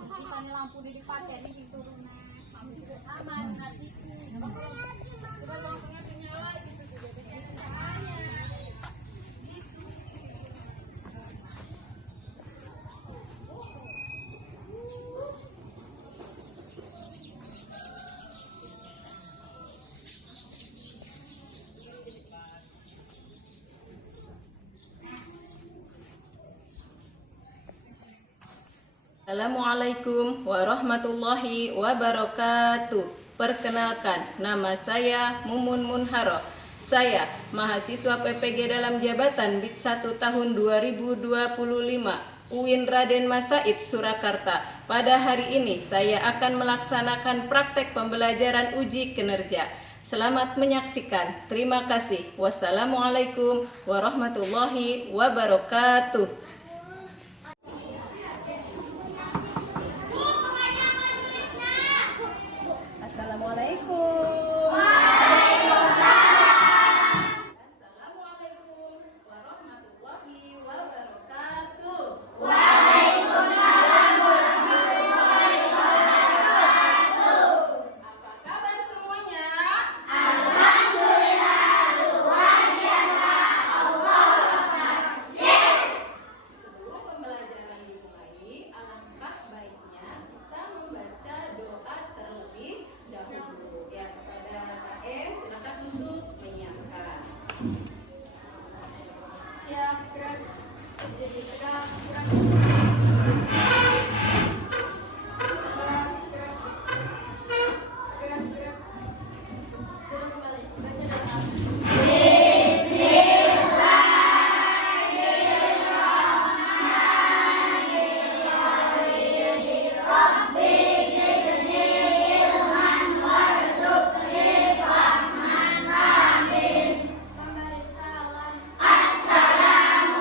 Bukannya lampu dipakai ini turunnya, lampu juga sama dengan artiku. Coba lampunya menyala gitu juga dengan cahaya. Gitu. Assalamualaikum warahmatullahi wabarakatuh. Perkenalkan, nama saya Mumun Munharo. Saya mahasiswa PPG dalam jabatan BIT 1 tahun 2025 UIN Raden Masaid Surakarta. Pada hari ini saya akan melaksanakan praktek pembelajaran uji kinerja. Selamat menyaksikan. Terima kasih. Wassalamualaikum warahmatullahi wabarakatuh. Assalamualaikum. Assalamualaikum warahmatullahi wabarakatuh. Waalaikumsalam warahmatullahi wabarakatuh. Apa kabar semuanya? Alhamdulillah, luar biasa. Allah. Yes. Sebelum pembelajaran dimulai, alangkah baiknya kita membaca doa terlebih dahulu. Ya, kepada KM silakan untuk menyiapkan. Siap, gerak. Jadi tegak, gerak. Turun kembali. Baca doa. Memberi salam.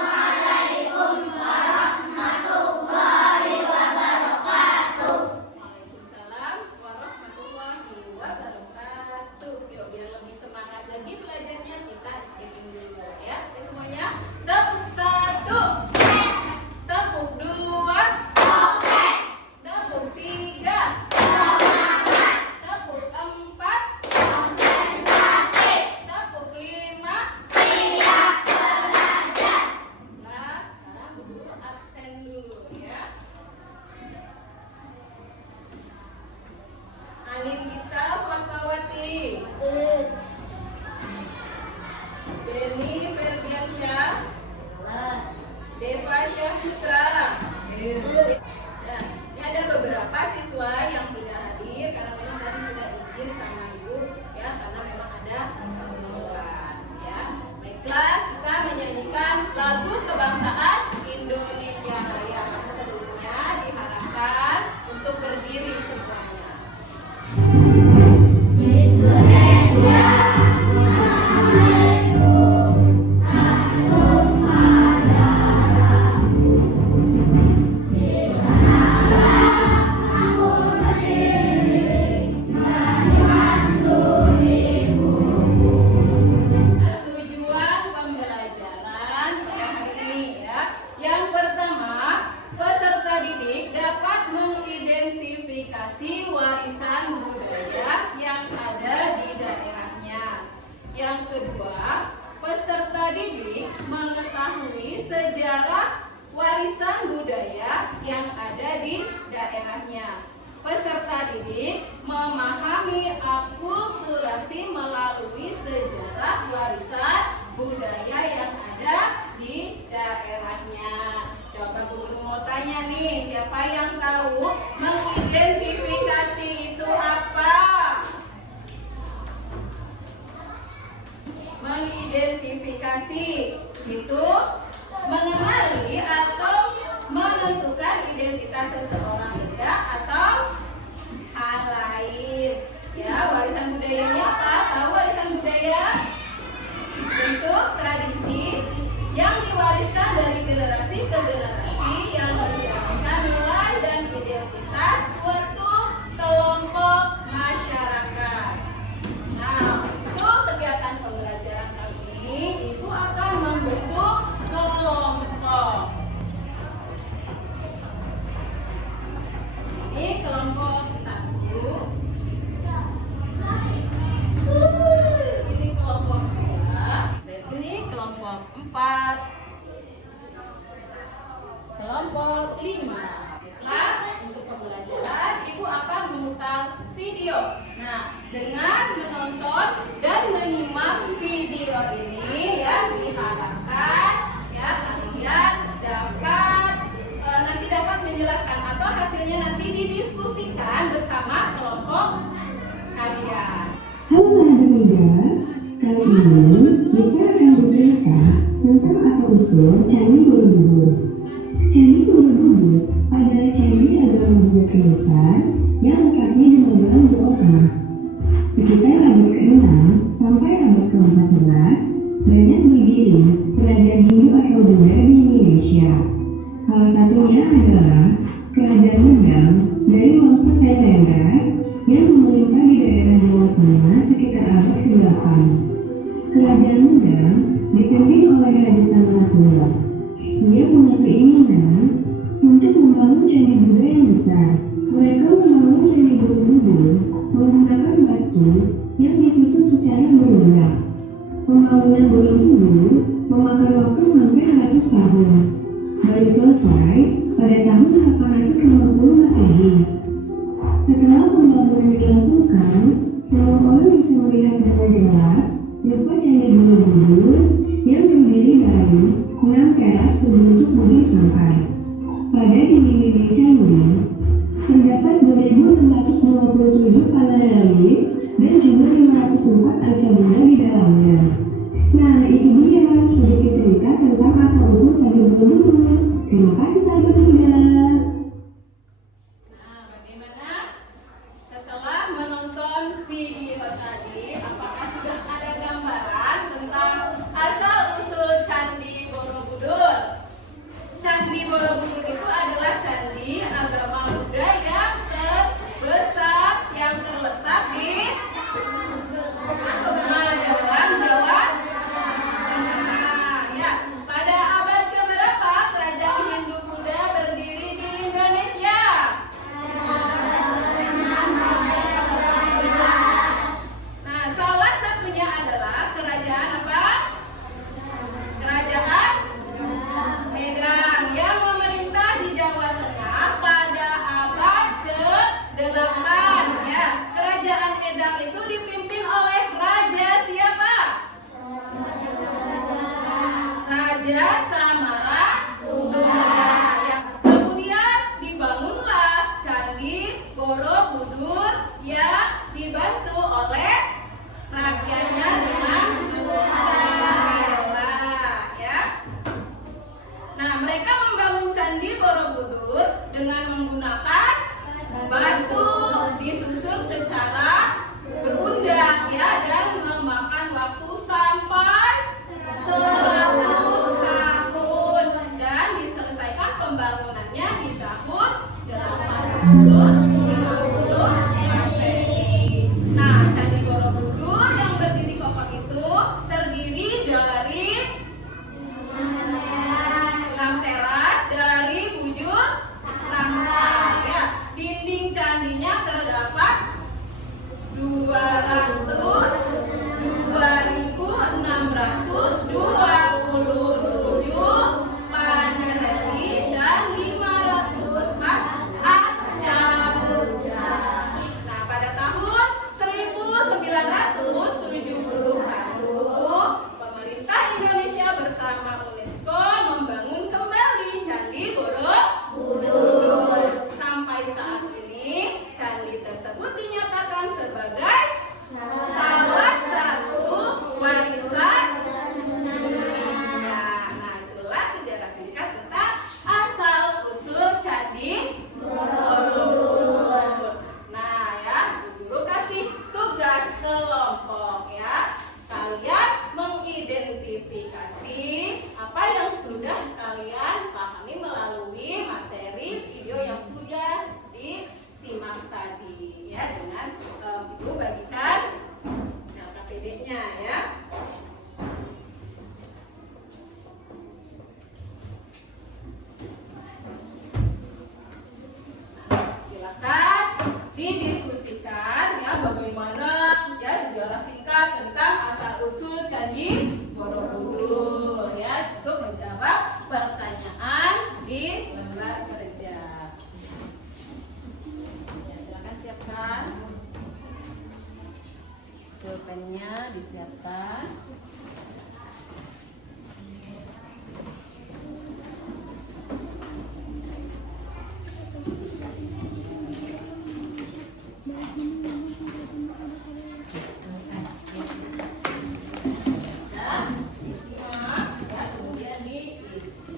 Waalaikumsalam warahmatullahi wabarakatuh. Yuk, biar lebih semangat lagi belajarnya, kita speaking dulu ya. Oke semuanya, tepuk 1, tepuk 2, tepuk 3, tepuk 4, tepuk 5. Nah, sekarang dulu absen dulu ya. Anin kita Fatmawati, Denny Ferdiansyah, Deva Syahputra. Ya, ini ada beberapa siswa yang tidak hadir karena memang tadi sudah izin sama ibu ya, karena memang ada keperluan ya. Baiklah, kita menyanyikan lagu kebangsaan Indonesia Raya. Maka sebelumnya diharapkan untuk berdiri semuanya. Tujuan pembelajaran pada hari ini ya. Yang pertama, peserta didik dapat mengidentifikasi warisan budaya yang ada di daerahnya. Yang kedua, peserta didik mengetahui sejarah warisan budaya yang ada di daerahnya. Peserta didik memahami akulturasi melalui sejarah warisan budaya yang ada di daerahnya. Coba Bu Guru mau tanya nih, siapa yang tahu mengidentifikasi itu apa? Mengidentifikasi itu mengenali atau menentukan identitas seseorang benda atau hal lain. Ya, warisan budayanya apa? Tahu warisan budaya? Bentuk tradisi yang diwariskan dari generasi ke generasi yang mencerminkan nilai dan identitas suatu kelompok masyarakat. Nah, untuk kegiatan pembelajaran kali ini, Ibu akan membentuk kelompok. video. Nah, dengan menonton dan menyimak video ini ya diharapkan ya kalian dapat menjelaskan atau hasilnya nanti didiskusikan bersama kelompok kalian. Halo sahabat media, kali ini kita akan bercerita tentang asal-usul Candi Borobudur. Candi Borobudur adalah candi agama Buddha terbesar yang letaknya di Magelang, Jawa Tengah. Sekitar abad ke-6 sampai abad ke-14, banyak berdiri kerajaan Hindu atau Buddha di Indonesia. Salah satunya adalah Kerajaan Medang dari Wangsa Sailendra yang memerintah di daerah Jawa Tengah sekitar abad ke-8. Kerajaan Medang dipimpin oleh Raja Sangalatunda. Dia punya keinginan untuk membangun candi Buddha yang besar. Mereka membangun candi Borobudur menggunakan batu yang disusun secara berulang. Pembangunan Borobudur memakan waktu sampai 100 tahun. Baru selesai pada tahun 850 Masehi. Setelah pembangunan dilakukan, semua orang bisa melihat dengan jelas rupa candi Borobudur yang terdiri dari 6 teras berbentuk budi sangkai. Pada dinding-dinding candi terdapat 2.627 panel relief dan juga 504 arca Buddha di dalamnya. Nah, itu dia sedikit cerita tentang asal-usul Candi Borobudur. Terima kasih sahabat media. Nah, bagaimana setelah menonton video tadi, apakah sudah ada gambaran tentang asal-usul Candi Borobudur? Candi Borobudur itu adalah candi agama Buddha yang terbesar yang terletak di Magelang, Jawa Tengah. Ya, pada abad keberapa kerajaan Hindu Buddha berdiri di Indonesia? Nah, salah satunya adalah kerajaan apa? Kerajaan Medang yang memerintah di Jawa Tengah pada abad ke-8 ya. Kerajaan Medang itu dipimpin oleh Raja siapa? Raja Samaraguna ya. Kemudian dibangunlah Candi Borobudur yang dibantu oleh rakyatnya dengan sukarela ya. Nah, mereka membangun Candi Borobudur dengan menggunakan batu disusun secara berundak ya dan memakan waktu sampai 100 tahun dan diselesaikan pembangunannya di tahun 850 Masehi. Nah, Candi Borobudur yang berdiri kokoh itu terdiri dari 6 teras dari bujur sangkai ya. Dinding candinya terdapat 2.627 panel relief dan 504 arca Buddha. Nah, pada tahun 1971 pemerintah Indonesia bersama UNESCO membangun kembali Candi Borobudur. Sampai saat ini candi tersebut dinyatakan sebagai salah satu warisan dunia. Nah, itulah sejarah singkat tentang asal-usul Candi Borobudur. Nah, ya, guru kasih tugas kelompok ya. Kalian mengidentifikasi apa yang sudah kalian pahami melalui materi video yang sudah disimak tadi ya, dengan Ibu bagikan LKPD-nya ya. Silakan didiskusikan ya bagaimana ya sejarah singkat tentang asal-usul Candi Borobudur ya, untuk menjawab pertanyaan di lembar kerja. Ya, silakan siapkan. disiapkan. Dan disimak ya, kemudian diisi.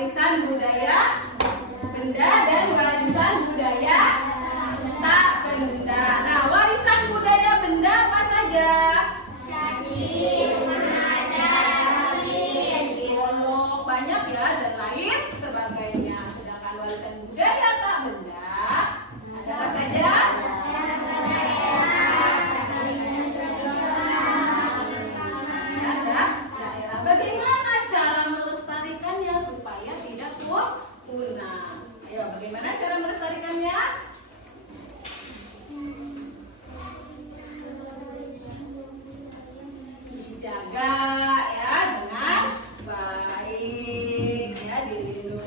warisan budaya benda dan warisan budaya tak benda. Nah, warisan budaya benda apa saja? Golok banyak ya dan lain sebagainya. Sedangkan warisan budaya tak benda ada apa saja? Ada daerah. Bagaimana cara melestarikannya supaya tidak punah? Ayo, bagaimana cara melestarikannya? Dijaga ya dengan baik ya, dilindungi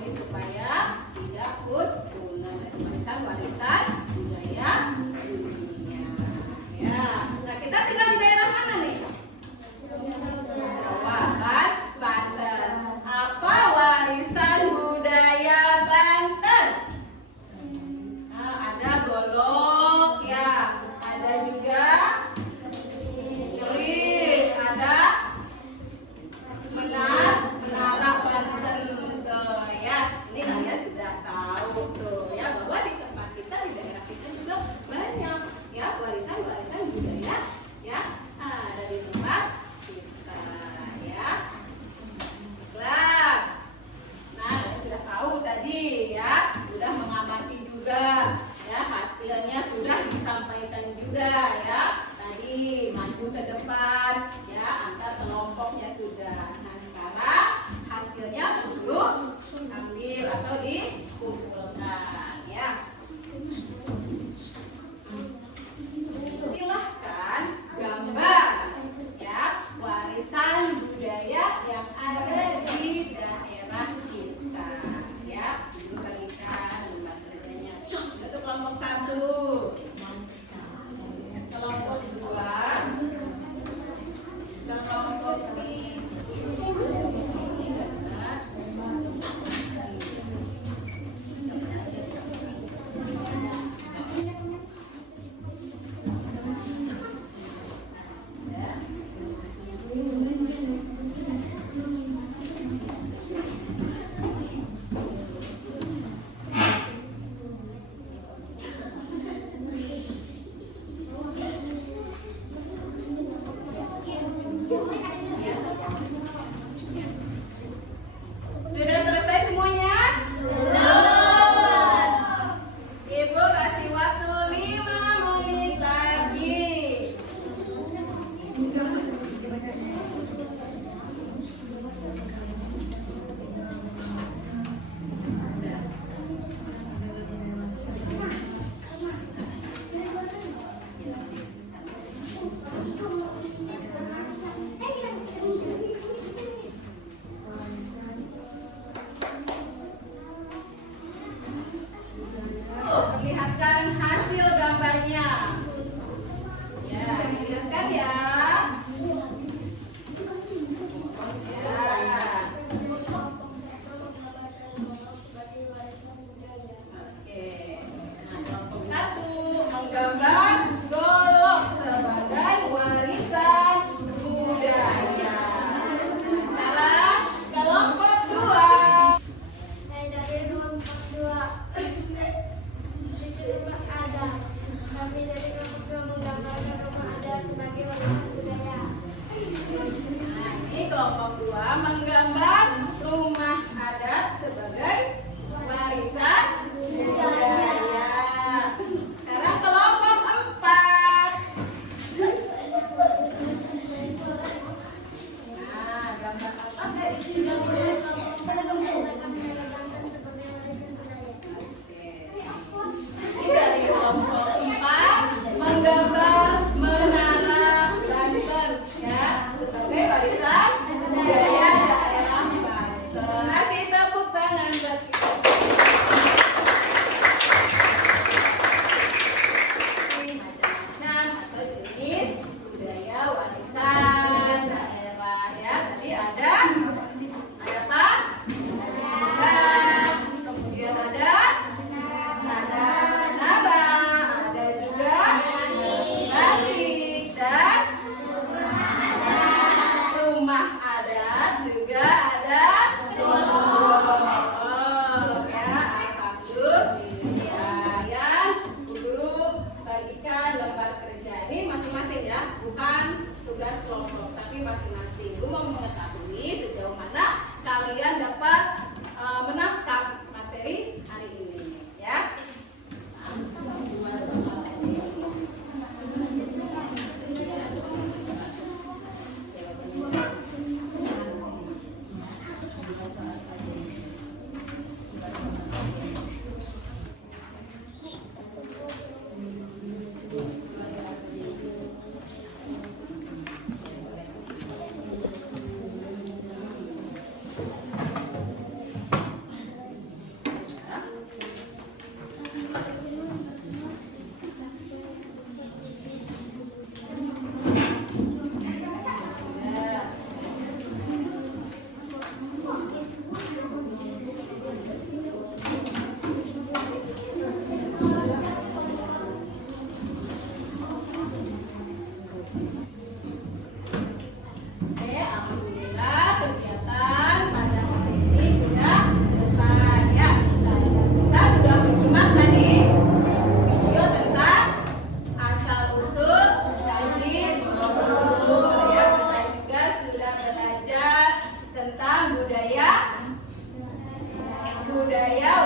budaya